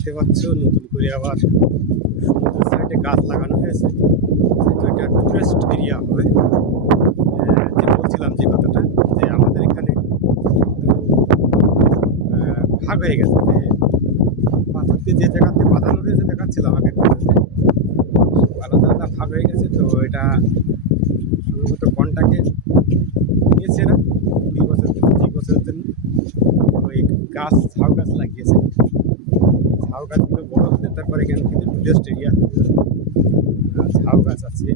দেখতে পাচ্ছ নতুন করে আবার সমুদ্রের সাইডে গাছ লাগানো হয়েছে। তো এটা টুরিস্ট এরিয়া হবে। যে বলছিলাম যে কথাটা, যে আমাদের এখানে ভাগ হয়ে গেছে, যে পাথর দিয়ে যে জায়গাতে বাঁধানো রয়েছে দেখাচ্ছিলাম আগের ভিডিওতে, আলাদা আলাদা ভাগ হয়ে গেছে। তো এটা সম্ভবত কন্টাকে নিয়েছে না 20 বছর 25 বছরের জন্য। তো এই গাছ ঝাউ গাছ লাগিয়েছে। ঝাউ গাছগুলো বড় হতে তারপরে এখানে কিন্তু টুরিস্ট এরিয়া। ঝাউ গাছ আছে,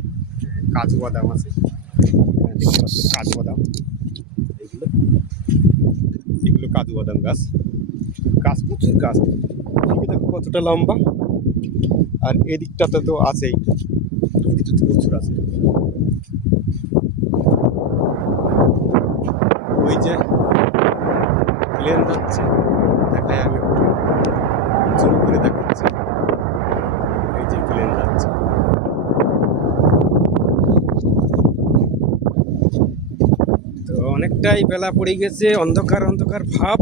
কাজু বাদাম আছে, দেখতে পাচ্ছ কাজু বাদাম, এগুলো এগুলো কাজু বাদাম গাছ। গাছ প্রচুর গাছ, এদিকে দেখো কতটা লম্বা, আর এদিকটাতে তো আছেই, এদিকটা তো প্রচুর আছে। ওই যে প্লেন যাচ্ছে, দেখায় আমি একটু জুম করে দেখাচ্ছি। এই যে প্লেন যাচ্ছে, তো অনেকটাই বেলা পড়ে গেছে, অন্ধকার অন্ধকার ভাব,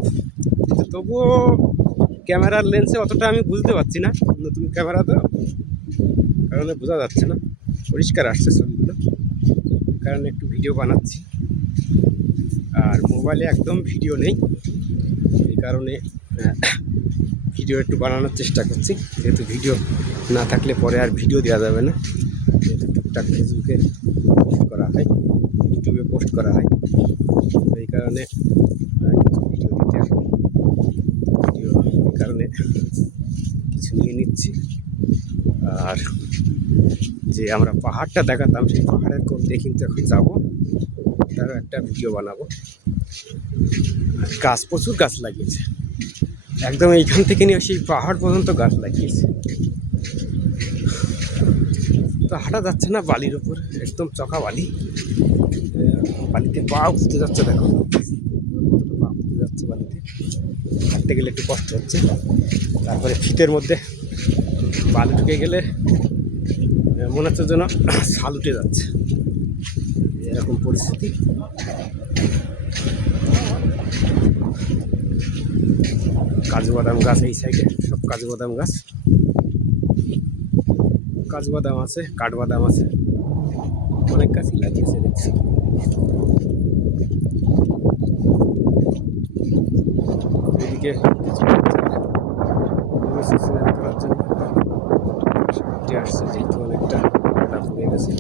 কিন্তু তবুও ক্যামেরার লেন্সে অতটা আমি বুঝতে পারছি না, নতুন ক্যামেরা তো কারণে বোঝা যাচ্ছে না, পরিষ্কার আসছে ছবিগুলো, কারণ একটু ভিডিও বানাচ্ছি আর মোবাইলে একদম ভিডিও নেই, এই কারণে ভিডিও একটু বানানোর চেষ্টা করছি। যেহেতু ভিডিও না থাকলে পরে আর ভিডিও দেওয়া যাবে না, যেহেতু টুকটাক ফেসবুকে পোস্ট করা হয়, ইউটিউবে পোস্ট করা হয়, এই কারণে কিছু ভিডিও দিতে হয়। ভিডিও এই কারণে কিছু নিয়ে নিচ্ছি। আর যে আমরা পাহাড়টা দেখাতাম, সেই পাহাড়ের কোল দিয়ে কিন্তু এখন যাবো, তারও একটা ভিডিও বানাবো। গাছ প্রচুর গাছ লাগিয়েছে, একদম এইখান থেকে নিয়ে সেই পাহাড় পর্যন্ত গাছ লাগিয়েছে। তো হাঁটা যাচ্ছে না বালির ওপর, একদম চকা বালি, বালিতে পা উঠতে যাচ্ছে, দেখো কতটা পা উঠতে যাচ্ছে বালিতে, হাঁটতে গেলে একটু কষ্ট হচ্ছে। তারপরে ফিতের মধ্যে বালি ঢুকে গেলে মনে হচ্ছে যেন ছাল উঠে যাচ্ছে, এরকম পরিস্থিতি। কাজু বাদাম গাছ এই সাইডে, সব কাজু বাদাম গাছ, কাজু বাদাম আছে, কাঠবাদাম আছে, অনেক গাছই লাগিয়েছে দেখছি। এদিকে করার জন্য উঠে আসছে, যেহেতু অনেকটা বেলা পড়ে গেছে,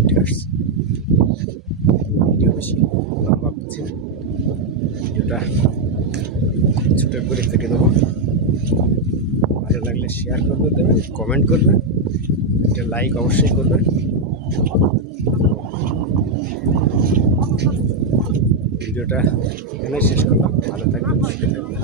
উঠে আসছে। ভিডিও বেশি লম্বা করছি না, ভিডিওটা ছোটো করে কেটে দেবো। ভালো লাগলে শেয়ার করবে, দেবেন, কমেন্ট করবেন, একটা লাইক অবশ্যই করবেন। ভিডিওটা এখানে শেষ করলাম, ভালো থাকবেন, সুস্থ থাকবেন।